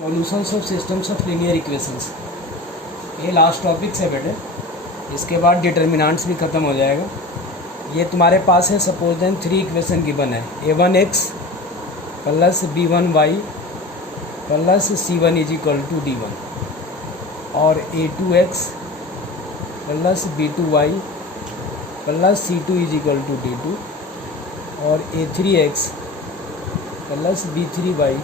Solutions of systems of linear equations, ये last topics है बेटे। इसके बाद डिटर्मिनेंट्स भी ख़त्म हो जाएगा। ये तुम्हारे पास है, सपोज देन 3 इक्वेशन गिवन है, a1x plus b1y plus c1 is equal to d1 और a2x plus b2y plus c2 is equal to d2 और a3x plus b3y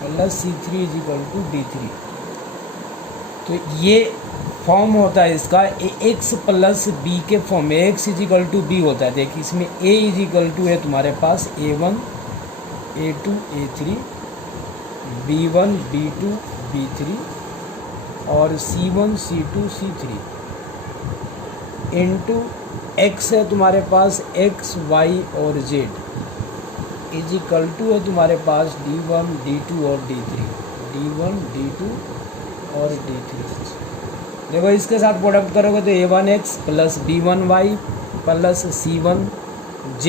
plus c3 is equal to d3। तो ये form होता है इसका ax plus b के form में। ax is equal to b होता है। देखिए इसमें a इज इक्वल टू है तुम्हारे पास a1 a2 a3 b1 b2 b3 और c1 c2 c3 into x है तुम्हारे पास x y और z इज इक्वल टू है तुम्हारे पास d1 d2 और d3 d1 d2 और d3। देखो इसके साथ प्रोडक्ट करोगे तो a1x plus b1y plus c1z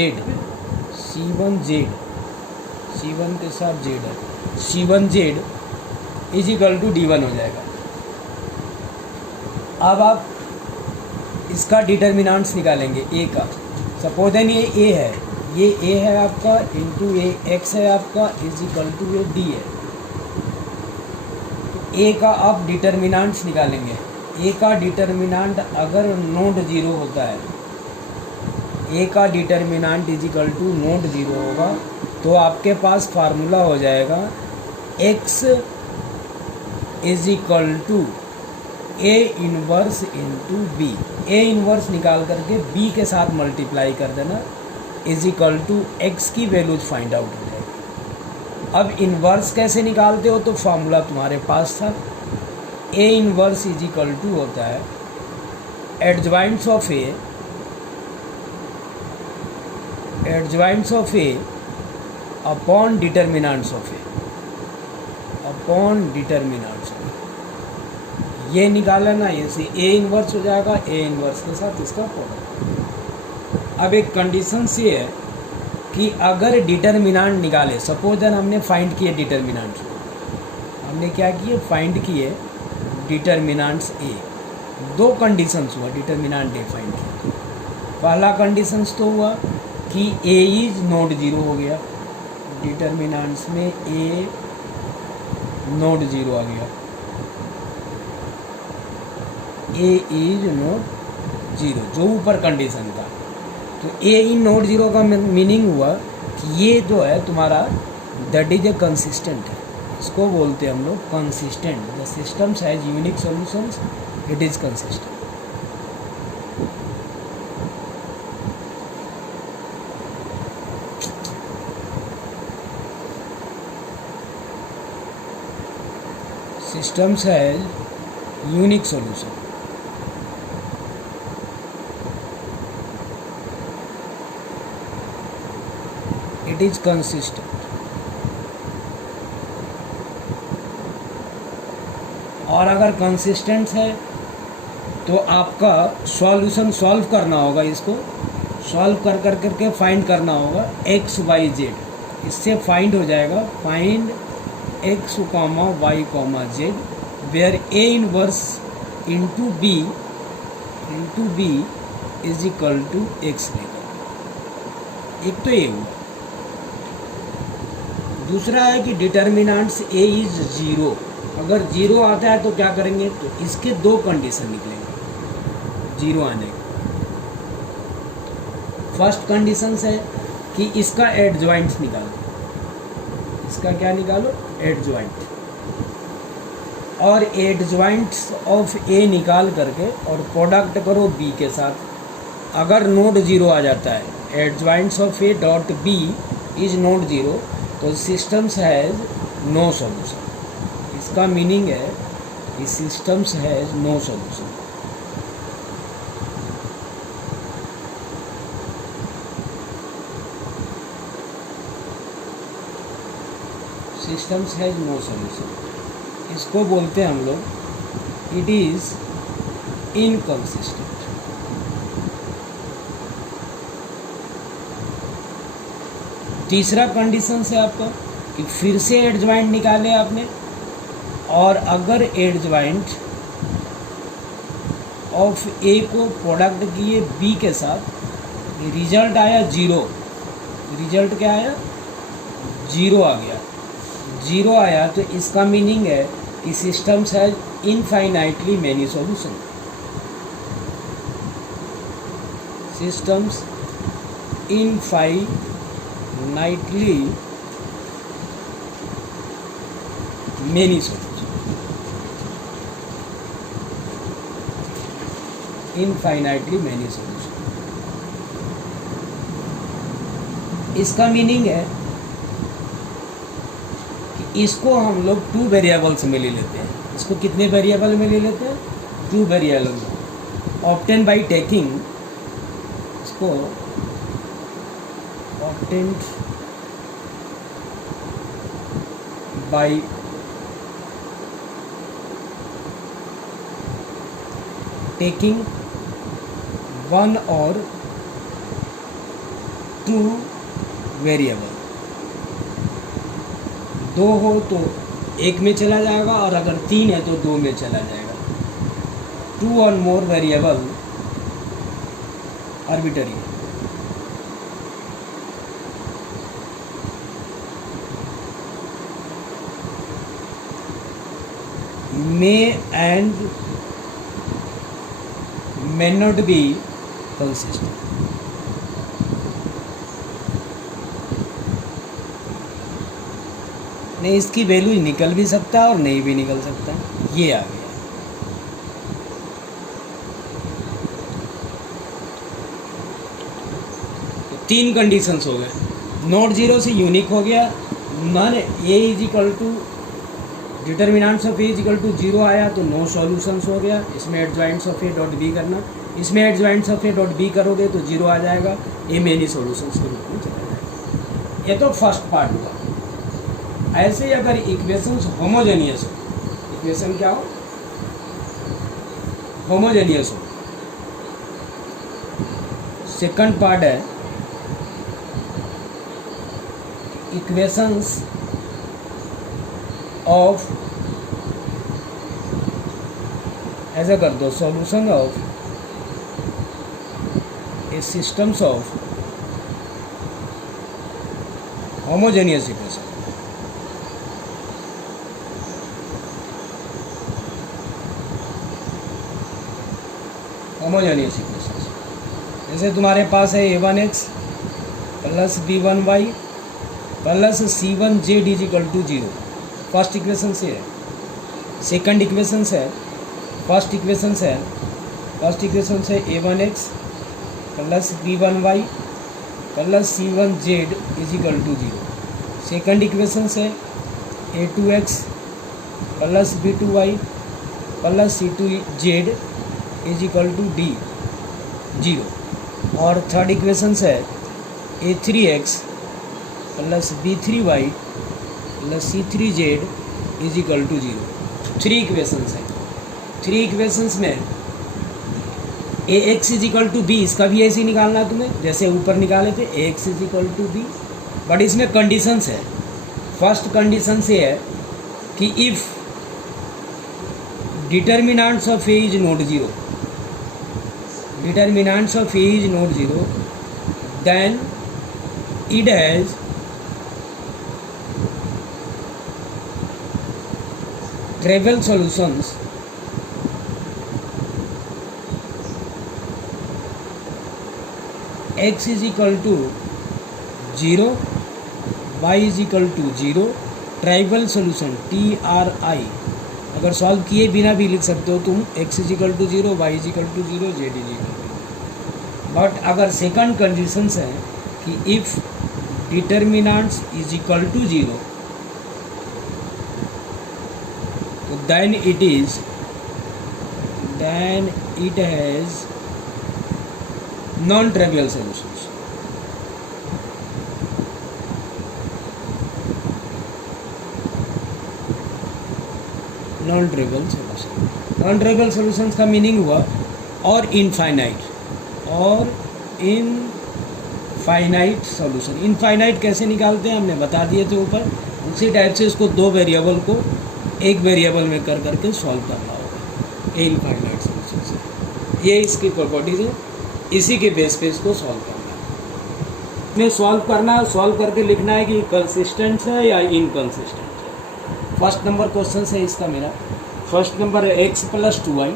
c1 के साथ z है, c1z is equal to d1 हो जाएगा। अब आप इसका डिटर्मिनेंट्स निकालेंगे a का। सपोज देन ये a है, ये a है आपका इंटू ए x है आपका इज इक्वल टू ये d है। a का आप डिटर्मिनेंट्स निकालेंगे। a का डिटर्मिनेंट अगर नॉट जीरो होता है, a का determinant is equal to not zero होगा तो आपके पास फार्मूला हो जाएगा x is equal to a inverse into b। a inverse निकाल करके b के साथ मल्टीप्लाई कर देना इज इक्वल टू एक्स की वैल्यूज फाइंड आउट हो जाएगी। अब इन्वर्स कैसे निकालते हो, तो फार्मूला तुम्हारे पास था A inverse is equal to होता है adjoints of A upon determinants of A upon determinants of A. ये निकाला ना, ये से ए इन्वर्स हो जाएगा, ए इन्वर्स के साथ इसका प्रोडक्ट। अब एक कंडीशन ये है कि अगर डिटर्मिनेंट निकाले, सपोज देन हमने फाइंड किए डिटर्मिनेंट, हमने क्या किए फाइंड किए डिटर्मिनेंट्स ए। दो कंडीशंस हुआ डिटर्मिनेंट ए फाइंड किया। पहला कंडीशंस तो हुआ कि ए इज नॉट जीरो हो गया, डिटर्मिनेंट्स में ए नॉट जीरो आ गया, ए इज नॉट जीरो जो ऊपर कंडीशन था। तो ए इन नॉट जीरो का मीनिंग हुआ कि ये जो है तुम्हारा दैट इज ए कंसिस्टेंट है, इसको बोलते हैं हम लोग consistent. The systems has unique solutions, it is consistent. Systems has unique solution, it is consistent. और अगर कंसिस्टेंट है तो आपका सॉल्यूशन सॉल्व करना होगा, इसको सॉल्व कर करके फाइंड करना होगा एक्स वाई जेड। इससे फाइंड हो जाएगा find X comma Y comma Z where A inverse into B is equal to X लेगा। एक तो ये हुआ। दूसरा है कि डिटर्मिनेंट्स ए इज जीरो। अगर जीरो आता है तो क्या करेंगे, तो इसके दो कंडीशन निकलेंगे जीरो आने के। फर्स्ट कंडीशन है कि इसका एडजॉइंट्स निकालो, इसका क्या निकालो एडजॉइंट, और एडजॉइंट्स ऑफ ए निकाल करके और प्रोडक्ट करो बी के साथ। अगर नोट जीरो आ जाता है, adjoints of A dot B is not zero, तो सिस्टम्स हैज़ नो सॉल्यूशन। इसका मीनिंग है कि systems has no solution. Systems has no solution, इसको बोलते हैं हम लोग इट इज़ इनकंसिस्टेंट। तीसरा कंडीशन है आपका कि फिर से एडजॉइंट निकाले आपने, और अगर एडजॉइंट ऑफ ए को प्रोडक्ट किए बी के साथ, रिजल्ट आया जीरो। रिजल्ट क्या आया? जीरो आ गया। जीरो आया तो इसका मीनिंग है कि systems has infinitely many solution. Systems infinitely many solution. Infinitely many solution, इसका मीनिंग है कि इसको हम लोग 2 वेरिएबल्स में ले लेते हैं। इसको कितने वेरिएबल में ले लेते हैं? 2 वेरिएबल में। ऑब्टेन बाई टेकिंग, इसको ऑब्टेन्ड बाई टेकिंग 1 और 2 वेरिएबल। 2 हो तो 1 में चला जाएगा, और अगर 3 है तो 2 में चला जाएगा। 2 और more variable arbitrary. May and may not be consistent। नहीं, इसकी वैल्यू निकल भी सकता है और नहीं भी निकल सकता है। ये आ गया। तो 3 कंडीशंस हो गए। नोट जीरो से यूनिक हो गया। None A is equal to determinants of A is equal to 0 आया तो नो सॉल्यूशंस हो गया। इसमें adjoints of A dot B करना। इसमें adjoints of A dot B करोगे तो 0 आ जाएगा। ए मेनी सॉल्यूशंस के रूप में चला जाएगा। ये तो फर्स्ट पार्ट हुआ। ऐसे ही अगर इक्वेशंस होमोजेनियस हो, इक्वेशन क्या हो? होमोजेनियस हो। सेकंड पार्ट है इक्वेशंस ऑफ, ऐसा कर दो, solution of a systems of homogeneous equation. Homogeneous equations, जैसे तुम्हारे पास है a1x plus b1y plus c1z is equal to 0। First equation से है। सेकंड इक्वेशन से है। फर्स्ट इक्वेशन से a1x plus b1y plus c1z is equal to 0। Second equation से a2x plus b2y plus c2z is equal to d 0। और third equation है a3x plus b3y plus c3z is equal to 0। 3 equations हैं। 3 equations में ax is equal to b, इसका भी ऐसे ही निकालना है तुम्हें जैसे ऊपर निकाले थे, ax is equal to b। But इसमें कंडीशंस है। फर्स्ट कंडीशन से है कि if determinants of a is not 0, determinants of A is not 0, then it has trivial solutions x is equal to 0, y is equal to 0, trivial solution TRI। अगर solve किए बिना भी लिख सकते हो तुम, x is equal to 0, y is equal to 0, z is equal to. But अगर second conditions है कि if determinants is equal to 0 तो then it has non trivial solutions. Non trivial solution. Non trivial solutions का meaning हुआ और infinite solution. Infinite कैसे निकालते हैं हमने बता दिए थे ऊपर। उसी टाइप से इसको दो वेरिएबल को एक वेरिएबल में कर करके सॉल्व करना होगा। ये इनफाइनाइट सॉल्यूशन है, ये इसकी प्रॉपर्टीज है, इसी के बेस पे इसको सॉल्व करना है। इसमें सॉल्व करके लिखना है कि कंसिस्टेंट है या इनकंसिस्टेंट है। फर्स्ट नंबर क्वेश्चन है इसका मेरा। फर्स्ट नंबर है x + 2y,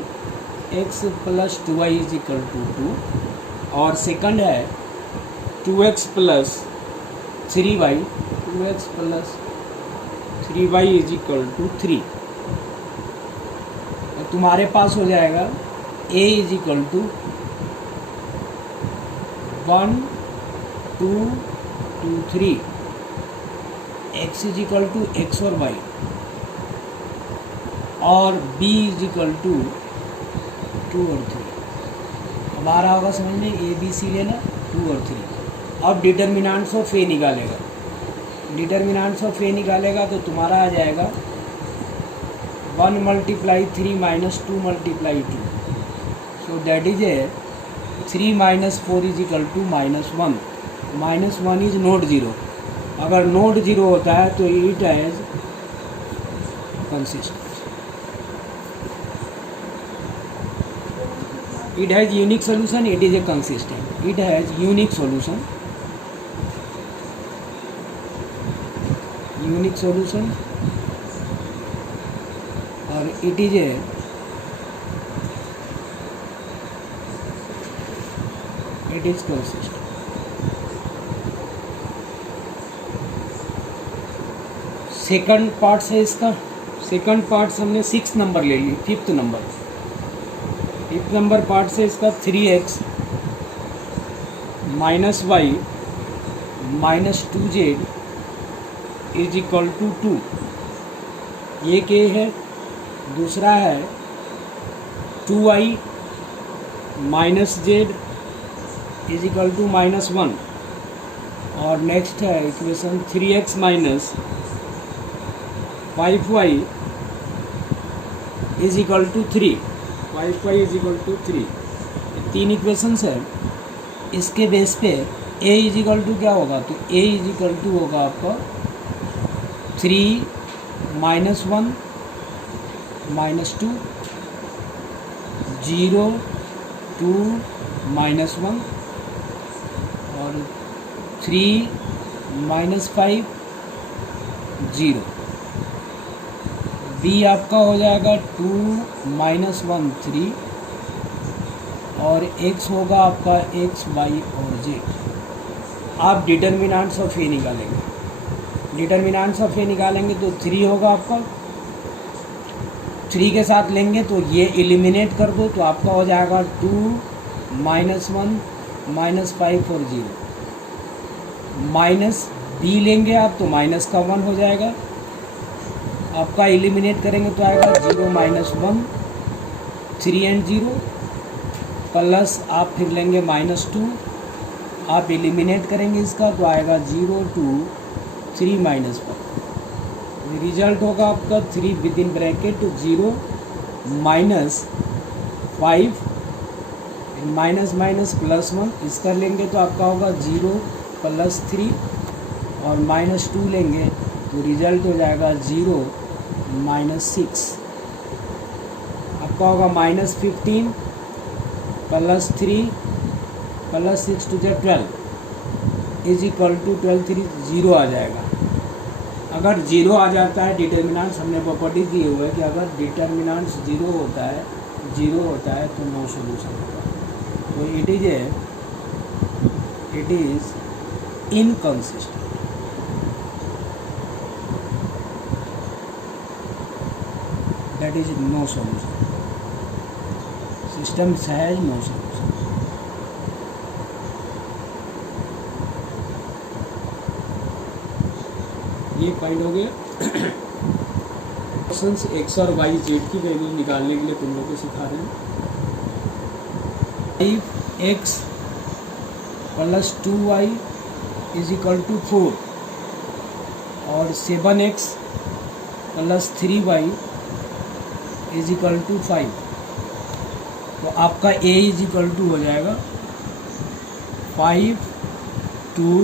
x + 2y is equal to 2, और सेकंड है 2x + 3y, 2x + 3y is equal to 3। तुम्हारे पास हो जाएगा a is equal to 1 2 2 3, x is equal to x और y, और b इज इक्वल टू 2 और 3। अब आ रहा होगा समझ में, ए बी सी लेना, 2 और 3। अब डिटर्मिनेंट्स ऑफ ए निकालेगा। डिटर्मिनेंट्स ऑफ ए निकालेगा तो तुम्हारा आ जाएगा 1 × 3 - 2 × 2, so that is a 3 - 4 is equal to -1। -1 is not zero. अगर नॉट ज़ीरो होता है तो it has consistent, it has unique solution, it is a consistent, it has unique solution, और it is a it is consistent। Second part है इसका। Second part हमने 6 number ले ली। Fifth number part से इसका 3x - y - 2z is equal to 2, ये क्या है। दूसरा है 2y - z is equal to -1, और नेक्स्ट है equation 3x - 5y is equal to 3, 5y is equal to 3। 3 equations है। इसके बेस पे a इज इक्वल टू क्या होगा, तो a इज इक्वल टू होगा आपका 3 - 1 - 2 0 2 -1, और 3 - 5 0। b आपका हो जाएगा 2 - 1 3, और x होगा आपका x y और z। आप डिटर्मिनेंट्स ऑफ ए निकालेंगे। डिटर्मिनेंट्स ऑफ ए निकालेंगे तो 3 होगा आपका, 3 के साथ लेंगे तो ये एलिमिनेट कर दो, तो आपका हो जाएगा 2 - 1 - 5 और 0। माइनस b लेंगे आप तो माइनस का 1 हो जाएगा। आपका एलिमिनेट करेंगे तो आएगा 0 - 1 3 एंड 0, प्लस आप फिर लेंगे -2, आप एलिमिनेट करेंगे इसका तो आएगा 0 2 3 -1। रिजल्ट होगा आपका 3 विदिन ब्रैकेट 0 -5 -+1, इसका लेंगे तो आपका होगा 0 + 3, और -2 लेंगे तो रिजल्ट हो जाएगा 0 -6। आपका होगा -15 + 3 + 6 × 12 इज इक्वल टू 12 3 0 आ जाएगा। अगर 0 आ जाता है डिटर्मिनेंट्स, हमने प्रॉपर्टी दी हुआ है कि अगर डिटर्मिनेंट्स 0 होता है तो नो सॉल्यूशन होगा। तो it is inconsistent. That is no solution. System has no solution. ये पॉइंट हो गया। क्वेश्चंस x और y z की वैल्यू निकालने के लिए तुम लोग को सिखा रहे हैं। 5x + 2y is equal to 4, और 7x + 3y is equal to 5। तो आपका a इज इक्वल टू हो जाएगा 5 2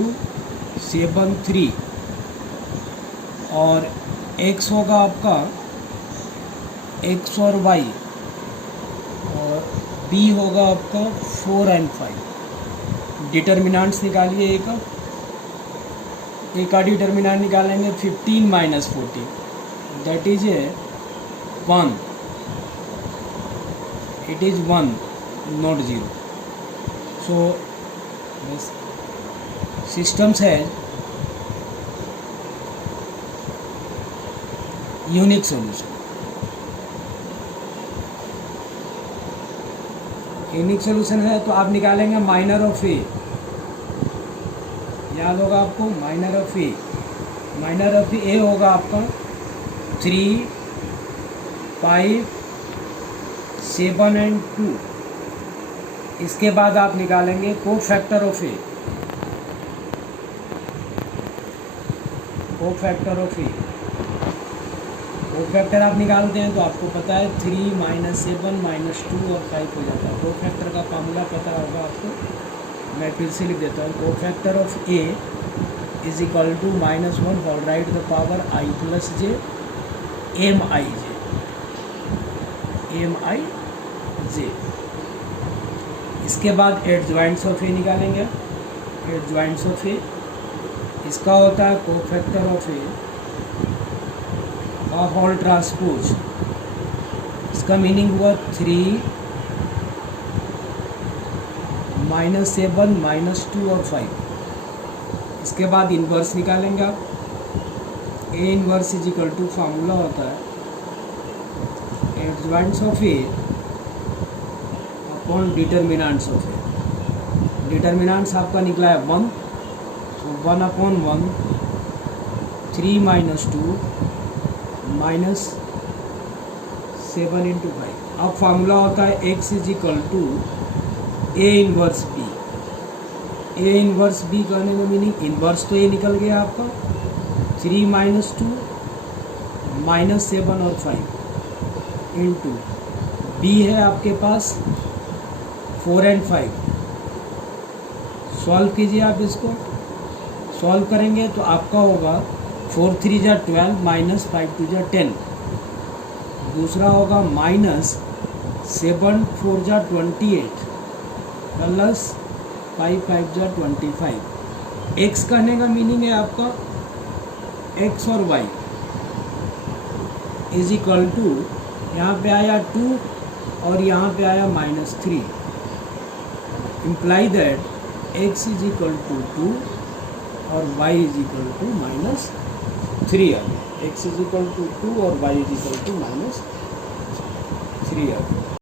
7 3, और x होगा आपका x और y, और b होगा आपका 4 and 5। डिटर्मिनेंट्स निकालिए। ए का डिटर्मिनेंट निकालेंगे 15 minus 14, that is 1। It is 1 not 0। So systems has unique solution। Unique solution है तो आप निकालेंगे माइनर ऑफ ए, याद होगा आपको minor of A. Minor of A होगा आपका 3, 5, 7 and 2। इसके बाद आप निकालेंगे को फैक्टर ऑफ ए। को फैक्टर ऑफ ए, को फैक्टर आप निकालते हैं तो आपको पता है 3 माइनस 7 माइनस 2 और 5 हो जाता है। को फैक्टर का फार्मूला पता होगा आपको, मैं फिर से लिख देता हूँ। Cofactor of A is equal to -1 whole right the power i plus J M I J. इसके बाद एडजॉइंट्स ऑफ ए निकालेंगे। एडजॉइंट्स ऑफ ए इसका होता है को फैक्टर ऑफ ए का होल ट्रांसपोज। इसका मीनिंग हुआ 3 माइनस 7 माइनस 2 और 5। इसके बाद इन्वर्स निकालेंगे आप। A inverse is equal to formula होता है adjoints of A upon determinants of A. Determinants आपका निकला है 1, तो 1 अपॉन 1 3 माइनस 2 माइनस 7 इंटू 5। अब फार्मूला होता है x is equal to A inverse B. A inverse B कहने का मीनिंग इन्वर्स तो ये निकल गया आपका 3 माइनस 2 माइनस 7 और 5 इंटू बी है आपके पास 4 and 5। सॉल्व कीजिए आप इसको। सॉल्व करेंगे तो आपका होगा 4 3 जा 12 माइनस 5 2 जा 10। दूसरा होगा माइनस 7 4 जा 28 प्लस 5 5 जा 25। एक्स कहने का मीनिंग है आपका एक्स और वाई इज इक्वल टू, यहाँ पे आया 2 और यहाँ पे आया -3। Imply that X is equal to 2 और y इज इक्वल टू -3 आ गया। एक्स इज इक्वल टू 2 और y इज इक्वल टू -3 आ गया।